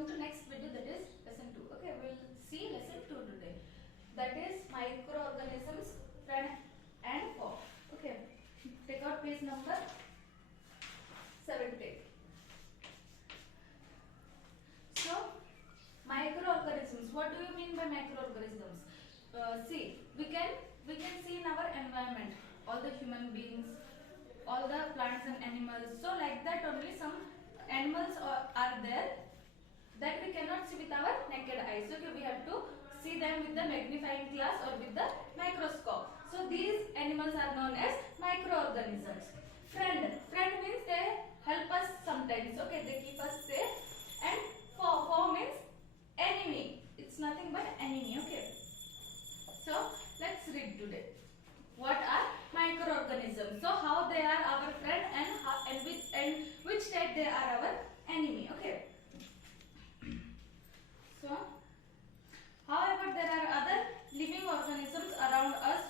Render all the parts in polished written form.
Welcome to next video, that is lesson 2. Okay, we'll see lesson 2 today. That is microorganisms, friend and foe. Okay, take out page number 70. So, microorganisms. What do you mean by microorganisms? See, we can see in our environment all the human beings, all the plants and animals. So like that only some animals are there that we cannot see with our naked eyes. Okay, we have to see them with the magnifying glass or with the microscope. So these animals are known as microorganisms. Friend means they help us sometimes. Okay, they keep us safe. And foe means enemy. It's nothing but enemy. Okay. So let's read today. What are microorganisms? So how they are our friend and which type they are our enemy. Okay. So, however, there are other living organisms around us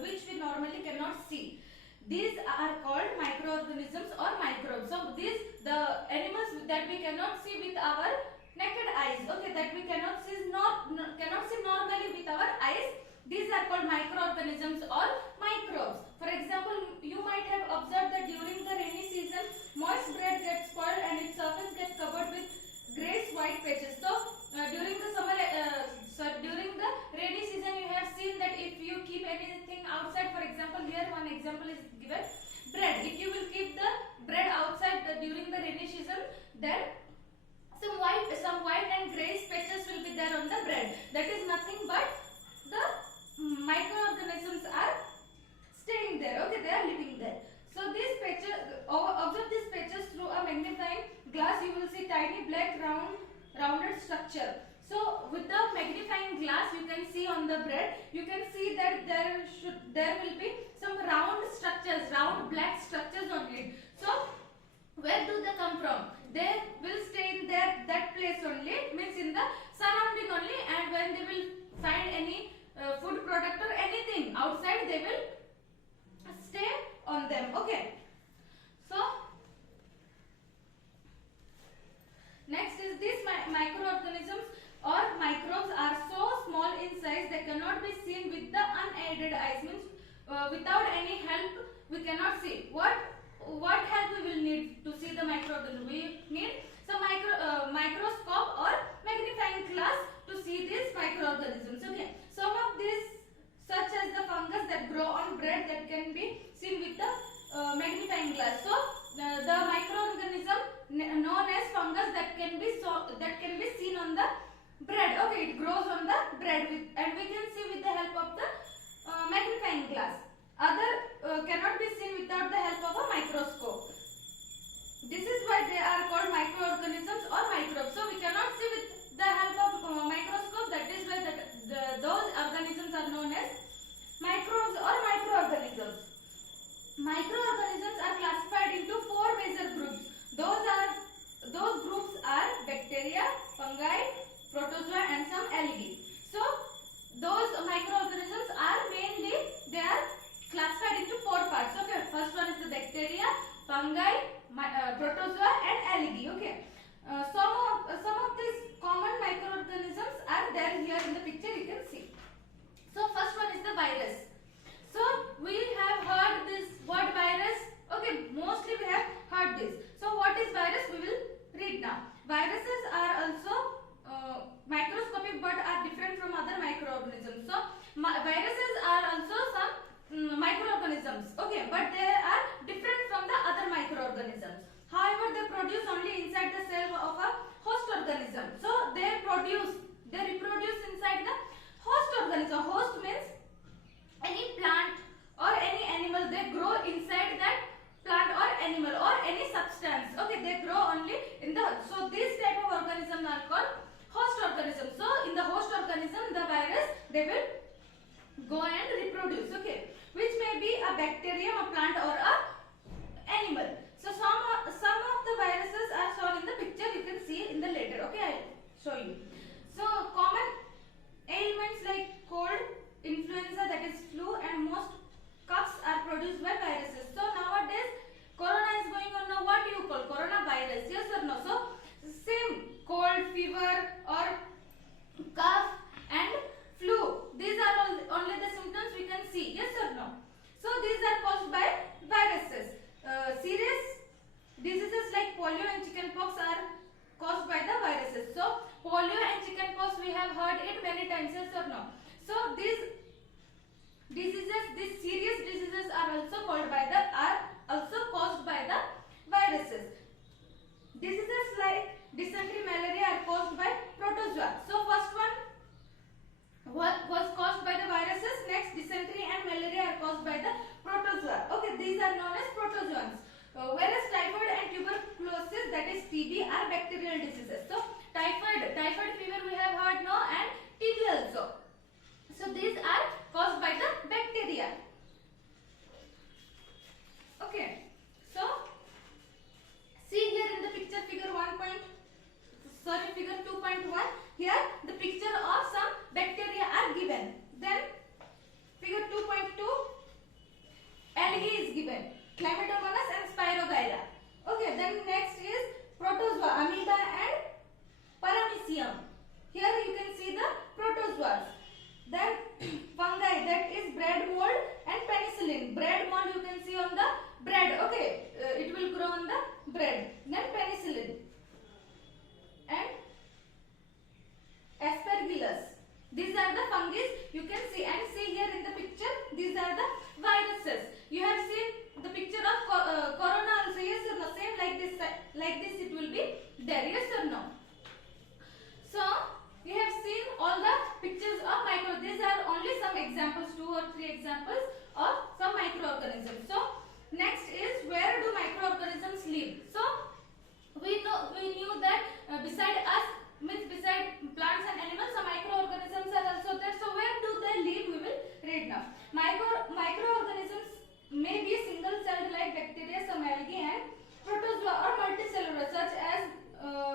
which we normally cannot see. These are called microorganisms or microbes. So the animals that we cannot see with our naked eyes. Okay, that we cannot see normally with our eyes. These are called microorganisms or microbes. For example, you might have observed that during the rainy season, moist bread gets spoiled and its surface gets covered with grayish white patches. So during the rainy season, you have seen that if you keep anything outside, for example, here one example is given, bread. If you will keep the bread outside during the rainy season, then some white and grayish patches will be there on the bread. That is nothing but the microorganisms are staying there. Okay, they are living there. So these patches, observe these patches through a magnifying glass. You will see tiny black rounded structure. So with the magnifying glass, you can see on the bread, you can see that there will be some round structures, round black structures on it. So where do they come from? They will stay in that place only, means in the surrounding only, and when they will find any food product or anything outside, they will stay on them. Okay. So next is these microorganisms or microbes are so small in size they cannot be seen with the unaided eyes, means without any help we cannot see. What help we will need to see the microorganism? We need some microscope or magnifying glass to see these microorganisms. Okay, some of these, such as the fungus that grow on bread, that can be seen with the magnifying glass. So the microorganism known as fungus that can be seen on the bread. Okay, it grows on the bread and we can see with the help of the magnifying glass. Other cannot be seen without the help of a microscope. This is why they are called microorganisms or microbes. So we cannot see with the help of microscope. That is why those organisms are known as microbes or microorganisms. Microorganisms are classified into 4 major groups. Those groups are bacteria, fungi, protozoa and some algae. So those microorganisms are mainly, they are classified into 4 parts. Okay, first one is the bacteria, fungi, protozoa and algae. Okay, some of these common microorganisms are there here in the picture, you can see. So first one is the virus. So we have heard this word virus. Okay, mostly we have heard this. So what is virus? We will read now. Viruses are also microscopic but are different from other microorganisms. So viruses are also some microorganisms. Okay, but they are different from the other microorganisms. However, they produce only inside the cell of a host organism. So they reproduce inside the host organism. Host means any plant or any animal, they grow inside that plant or animal or any substance. Okay, they grow only in the, so this type of organisms are called host organisms. So in the host organism, the virus, they will go and reproduce. Okay, which may be a bacterium, a plant or a animal. So some of the viruses are shown in the picture, you can see in the later. Okay, I will show you. So common ailments like cold, influenza, that is flu, and most coughs are produced by viruses. So nowadays corona is going on. Now what do you call coronavirus? Yes or no? So same cold, fever polio and chickenpox are caused by the viruses. So polio and chickenpox, we have heard it many times, yes or no? So these diseases, these serious diseases are also caused by the viruses. Diseases like dysentery, malaria are caused by protozoa. So first one was caused by the viruses. Next, dysentery and malaria are caused by the protozoa. Okay, these are known as protozoans. Whereas typhoid and tuberculosis, that is TB, are bacterial diseases. So typhoid fever we have heard now, and TB also. So these are caused by the bacteria. Okay. So see here in the picture, figure 2.1. Here the picture of some bacteria are given. Then figure 2.2, algae is given, Chlamydomonas and Spirogyra. Okay, then next is protozoa, amoeba and paramecium. Here you can see the protozoas. Then fungi, that is bread mold and penicillin. Bread mold you can see on the bread. Okay, it will grow on the bread. Then penicillin and aspergillus. These are the fungi you can see, and see here in the picture, these are the viruses. You have seen the picture of corona also, yes or no? Same like this it will be there, yes or no? So we have seen all the pictures of micro. These are only some examples, 2 or 3 examples of some microorganisms. So next is, where do microorganisms live? So we knew that beside us, means beside plants and animals, some microorganisms are also there. So where do they live? We will read now. Microorganisms may be single-celled like bacteria, some algae and protozoa, or multicellular such as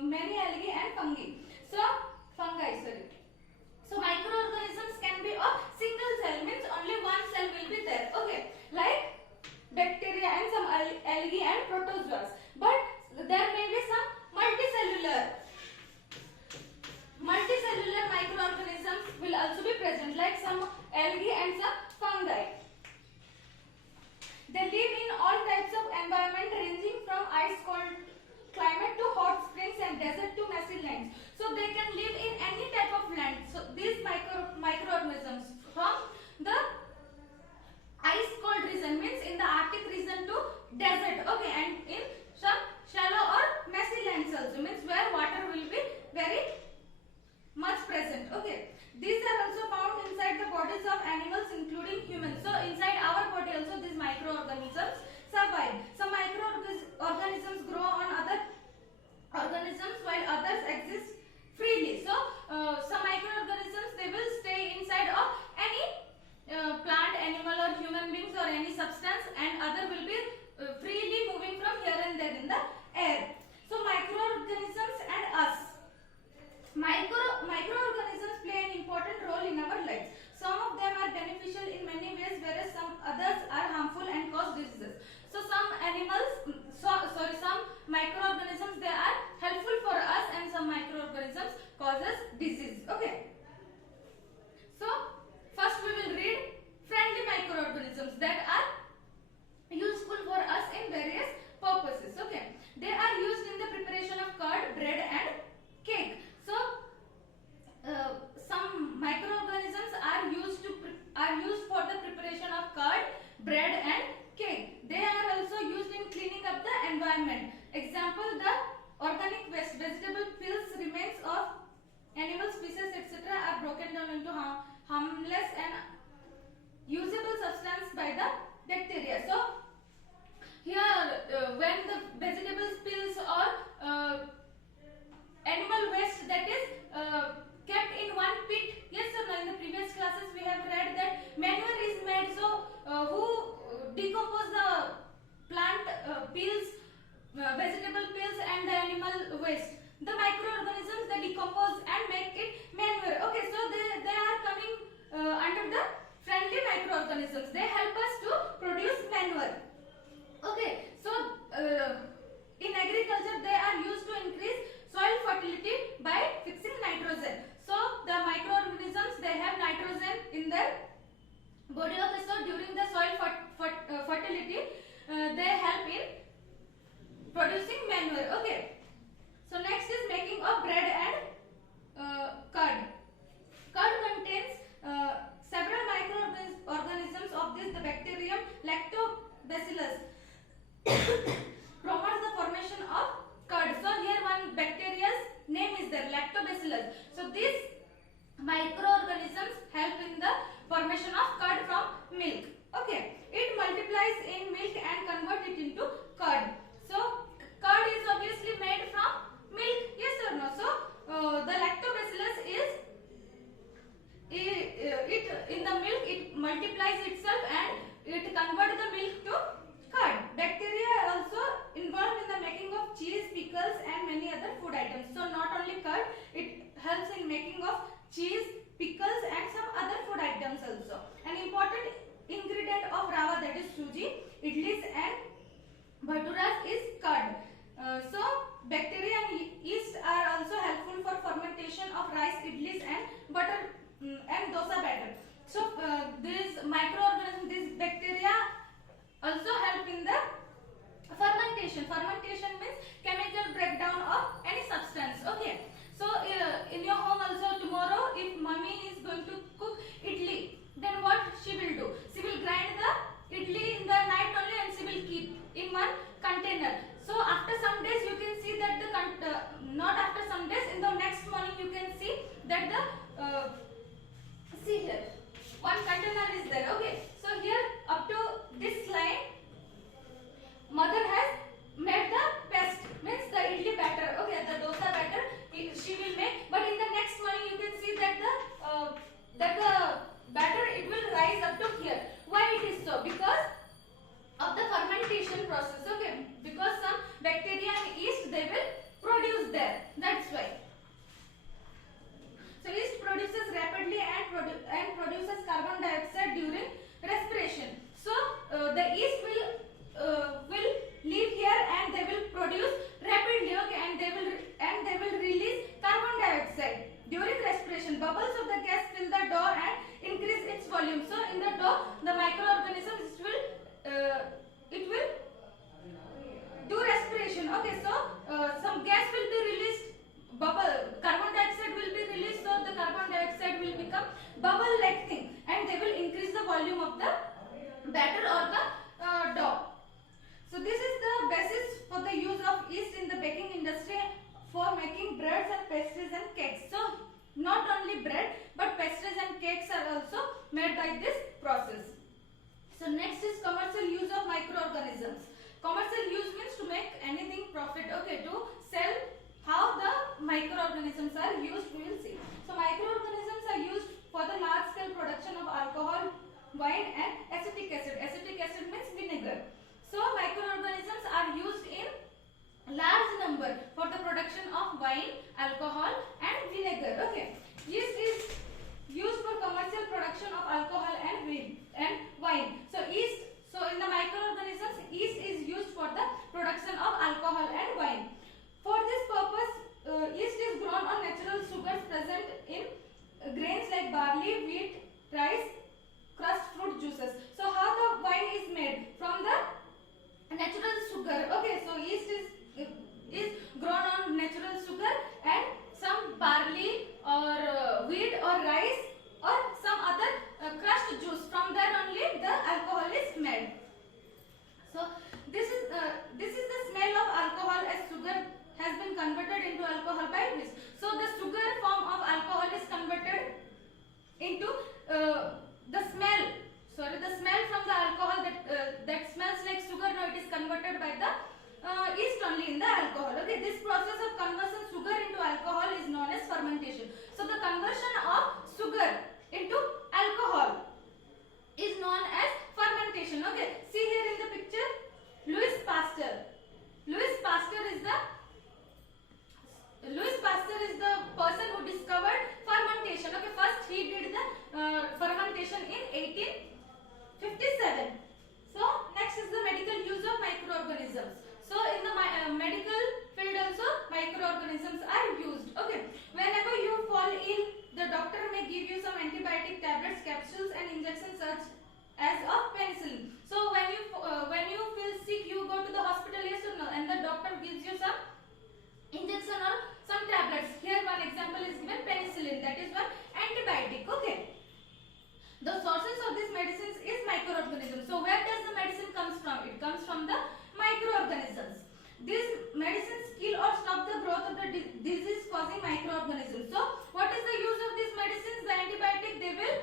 many algae and fungi. So microorganisms can be of single cell, means only one cell will be there. Okay, like bacteria and some algae and protozoas. But there may be some multicellular microorganisms will also be present, like some algae and some fungi. They live in all types of environment, ranging from ice cold climate to hot springs and desert to marshy lands. So they can live in any type of land. So these microorganisms, from the ice cold region, means in the Arctic region, to desert. Okay, and in some shallow or marshy lands also, means where water will be very much present. Okay, these are also found inside the bodies of animals, including humans. So inside our body also these microorganisms survive. Some microorganisms grow on other organisms while others exist freely. So some microorganisms, they will stay inside of any plant, animal or human beings or any substance, and other will be freely moving from here and there in the air. So microorganisms and us. Microorganisms play an important role in our lives. Some of them are beneficial in many ways, whereas some others are harmful and cause diseases. So some some microorganisms, they are helpful for us, and some microorganisms causes disease. Okay. So first we will read friendly microorganisms that are useful for us in various purposes. Okay. They are used in the preparation of curd, bread and cake. So some microorganisms are used for the preparation of curd, bread and cake. They are also used in cleaning up the environment. Example, the organic waste, vegetable peels, remains of animal species, etc. are broken down into harmless and usable substance by the bacteria. So here when the vegetable peels or animal waste, that is kept in one pit, yes or no? In the previous classes we have read that manure is made. So who decompose the plant peels, vegetable peels and the animal waste? The microorganisms, they decompose and make it manure. Okay, so they are coming under the friendly microorganisms. They help us to produce manure. Okay, so in agriculture they are used to increase soil fertility by fixing nitrogen. So the microorganisms, they have nitrogen in their body. Okay, so during the soil fertility they help in producing manure. in making of cheese, pickles and some other food items also. An important ingredient of rava, that is suji, idlis and bhaturas, is curd. So bacteria and yeast are also helpful for fermentation of rice, idlis and butter and dosa batter. So these microorganisms, these bacteria also help in the fermentation. Fermentation means chemical breakdown of any substance. Okay. So in your home also tomorrow, if mummy is going to cook idli, then what she will do? She will grind the idli in the night only and she will keep in one container. So after some days you can see that not after some days, in the next morning you can see that the see here one container is there. Okay. So here up to this line, mother has made the paste, means the idli batter. Okay, the dosa batter she will make, but in the next morning you can see that the batter, it will rise up to here. Why it is so? Because of the fermentation process. Okay, because some bacteria and yeast they will produce there. That's why. So yeast produces rapidly and produces carbon dioxide during respiration. So the yeast will live here and they will produce rapidly. Okay, and they will release carbon dioxide during respiration. Bubbles of the gas fill the dough and increase its volume. So in the dough, the microorganisms it will do respiration. Okay, so some gas will be released, carbon dioxide will be released, so the carbon dioxide will become bubble like thing and they will increase the volume of the batter or the dough. So this is the basis for the use of yeast in the baking industry for making breads and pastries and cakes. So not only bread but pastries and cakes are also made by this process. So next is commercial use of microorganisms. Commercial use means to make anything profit. Okay, to sell. How the microorganisms are used, we will see. So microorganisms are used for the large scale production of alcohol, wine and acetic acid. Acetic acid means vinegar. So microorganisms are used in large number for the production of wine, alcohol and vinegar. Okay. Yeast is used for commercial production of alcohol and wine. So in the microorganisms, yeast is used for the production of alcohol and wine. For this purpose, yeast is grown on natural sugars present in grains like barley, wheat, rice, crushed fruit juices. So how the wine is made? From the natural sugar. Okay, so yeast is grown on natural sugar and some barley or wheat or rice or some other crushed juice. From there only the alcohol is made. So this is the smell of alcohol as sugar has been converted into alcohol by yeast. So the sugar form of alcohol is converted into the smell. Sorry, the smell from the alcohol that smells like sugar. Now it is converted by the yeast only in the alcohol. Okay, this process of conversion sugar into alcohol is known as fermentation. So the conversion of sugar into alcohol is known as fermentation. Okay, see here in the picture, Louis Pasteur. Louis Pasteur is the person who discovered fermentation. Okay, first he did the fermentation in 1857. So next is the medical use of microorganisms. So in the medical field also microorganisms are used. Okay, whenever you fall ill, the doctor may give you some antibiotic tablets, capsules and injections such as of penicillin. So when you feel sick, you go to the hospital, yes or no, and the doctor gives you some injection or some tablets. Here one example is given, penicillin, that is one antibiotic. Okay, the sources of these medicines is microorganisms. So where does the medicine comes from? It comes from the microorganisms. These medicines kill or stop the growth of the disease causing microorganisms. So what is the use of these medicines? The antibiotic, they will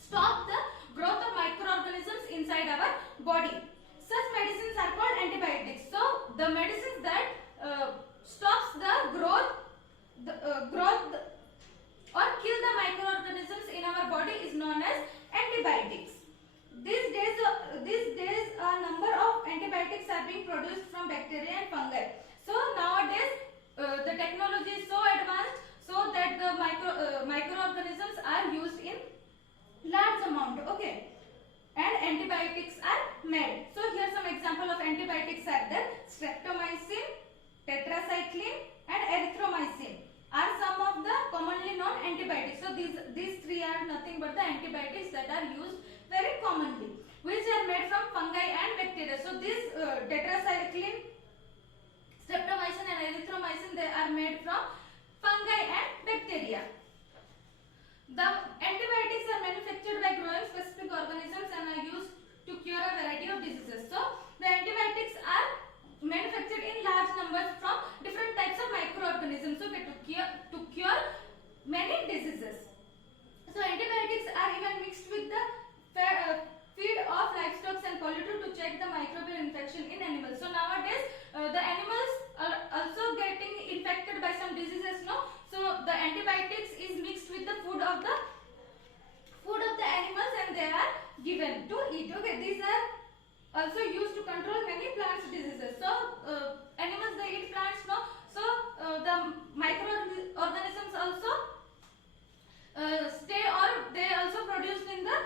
stop the growth of microorganisms inside our body. Such medicines are called antibiotics. So the medicines that stops the growth or kill the microorganisms in our body is known as antibiotics. These days a number of antibiotics are being produced from bacteria and fungi. So nowadays the technology is so advanced so that microorganisms are used in large amount, okay, and antibiotics are made. So here some example of antibiotics are there: streptomycin, tetracycline and erythromycin are some of the commonly known antibiotics. So these three are nothing but the antibiotics that are used very commonly, which are made from fungi and bacteria. So this tetracycline, streptomycin and erythromycin, they are made from fungi and bacteria. The antibiotics are manufactured by growing specific organisms and are used to cure a variety of diseases. So the antibiotics are manufactured in large numbers from different types of microorganisms, okay, to cure many diseases. So antibiotics are even mixed with the feed of livestock and polluted to check the microbial infection in animals. So nowadays the animals are also getting infected by some diseases, no? So the antibiotics is mixed with the food of the animals and they are given to eat, okay. These are also used to control many plants diseases. So animals, they eat plants, no? So the microorganisms also stay, or they also produced in the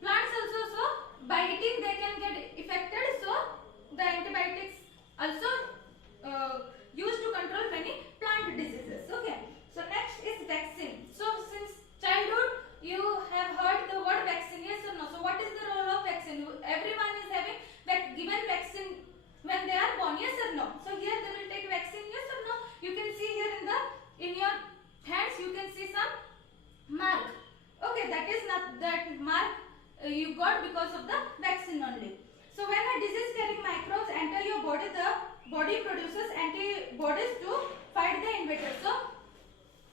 plants also. So by eating they can get affected. So the antibiotics also used to control many plant diseases, okay. So next is vaccine. So since childhood you have heard the word vaccine, yes or no? So what is the role of vaccine? Everyone is having given vaccine when they are born, yes or no? So here they will take vaccine, yes or no? You can see here in your hands you can see some mark, okay. That is not that mark you got because of the vaccine only. So when a disease carrying microbes enter your body, the body produces antibodies to fight the invader. So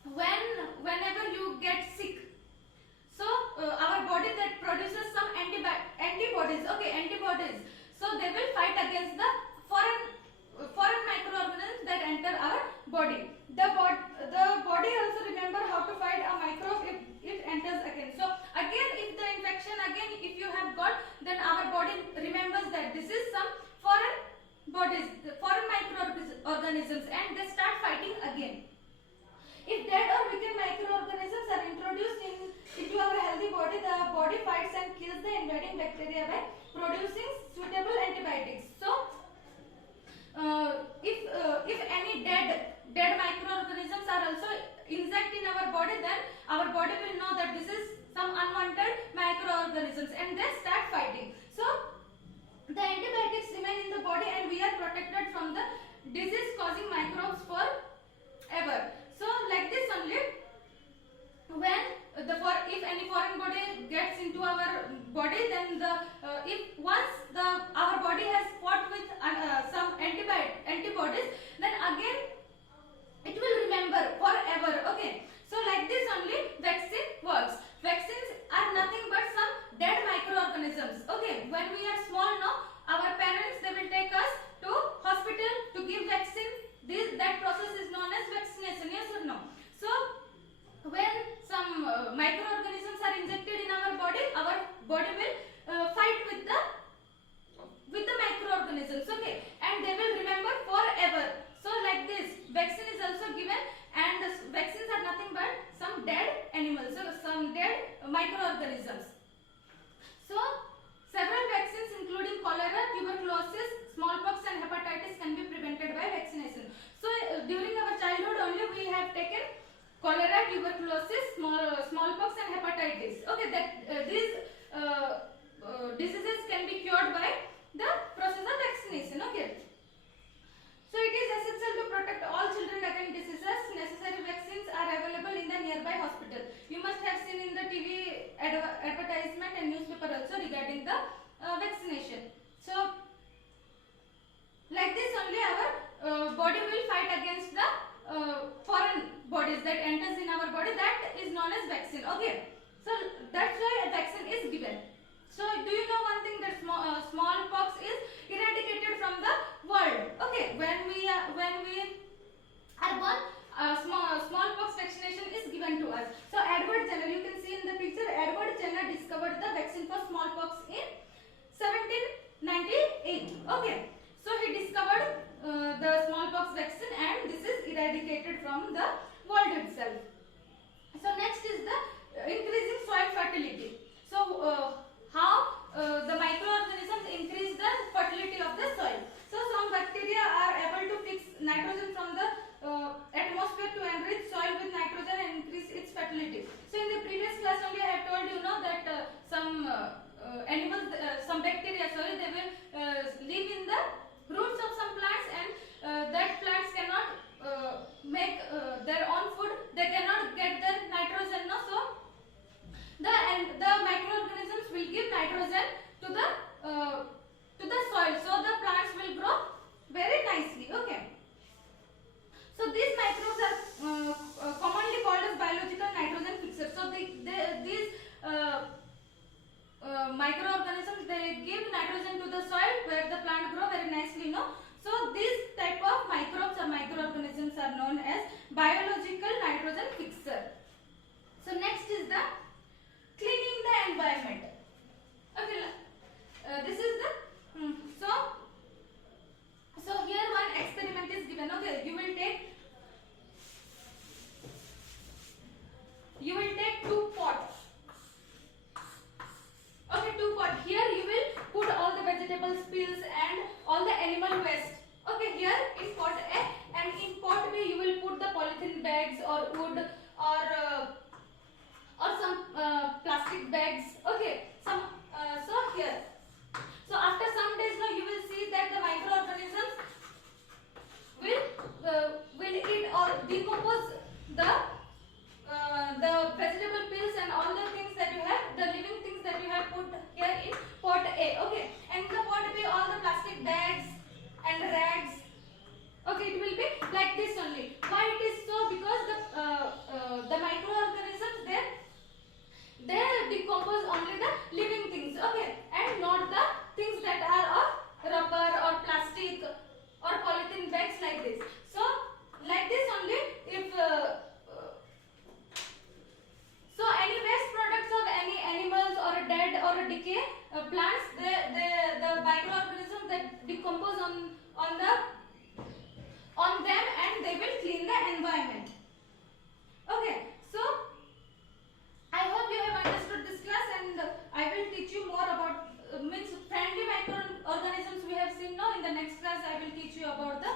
whenever you get sick, so our body that produces some antibodies, okay, antibodies. So they will fight against the foreign microorganisms that enter our body. The body also remember how to fight a microbe if it enters again. So again, if the infection again if you have got, then our body remembers that this is some foreign microorganisms, and they start fighting again. If dead or weakened microorganisms are introduced into our healthy body, the body fights and kills the invading bacteria by producing suitable antibiotics. So if any dead microorganisms are also inject in our body, then our body will know that this is some unwanted microorganisms and they start fighting. So the antibiotics remain in the body and we are protected from the disease causing microbes forever. So like this only, when if any foreign body gets into our body, then if once our body has fought with some antibodies, then again it will remember forever, okay. So like this only vaccine works. Vaccines are nothing but some dead microorganisms, okay. When we are small, no, our parents, they will take us to hospital to give vaccine. That process is known as vaccination, yes or no? So when some microorganisms are injected in our body will fight with the microorganisms, okay, and they will remember forever. So like this, vaccine is also given, and the vaccines are nothing but some dead animals, so some dead microorganisms. So several vaccines including cholera, tuberculosis, smallpox and hepatitis can be prevented by vaccination. So during our childhood only we have taken cholera, tuberculosis, smallpox and hepatitis, okay. That these diseases can be cured by the process of vaccination, okay. So it is essential to protect all children against diseases. Necessary vaccines are available in the nearby hospital. You must have seen in the TV advertisement and newspaper also regarding the vaccination. So like this only our body will fight against the foreign bodies that enters in our body. That is known as vaccine, okay. So that's why a vaccine is given. So do you know one thing, that smallpox is eradicated from the world, okay. When we are born, smallpox vaccination is given to us. So Edward Jenner, you can see in the picture, Edward Jenner discovered the vaccine for smallpox in 1798, okay. So he discovered the smallpox vaccine and this is eradicated from the world itself. So next is your waste. Okay, here in pot A, and in pot B you will put the polythene bags or wood or some plastic bags. Okay, some so here. So after some days now you will see that the microorganisms will eat or decompose the vegetable peels and all the things that you have, the living things that you have put here in pot A. Okay, and the pot B, all the plastic bags and rags. Okay, it will be like this only. Why it is so? Because the microorganisms they decompose only the living things. Okay, and not the things that are of rubber or plastic or polythene bags like this. So like this only, if so any waste products of any animals or a dead or a decay plants, the microorganisms that decompose on them, and they will clean the environment. Okay, so I hope you have understood this class, and I will teach you more about means friendly microorganisms we have seen now. In the next class I will teach you about the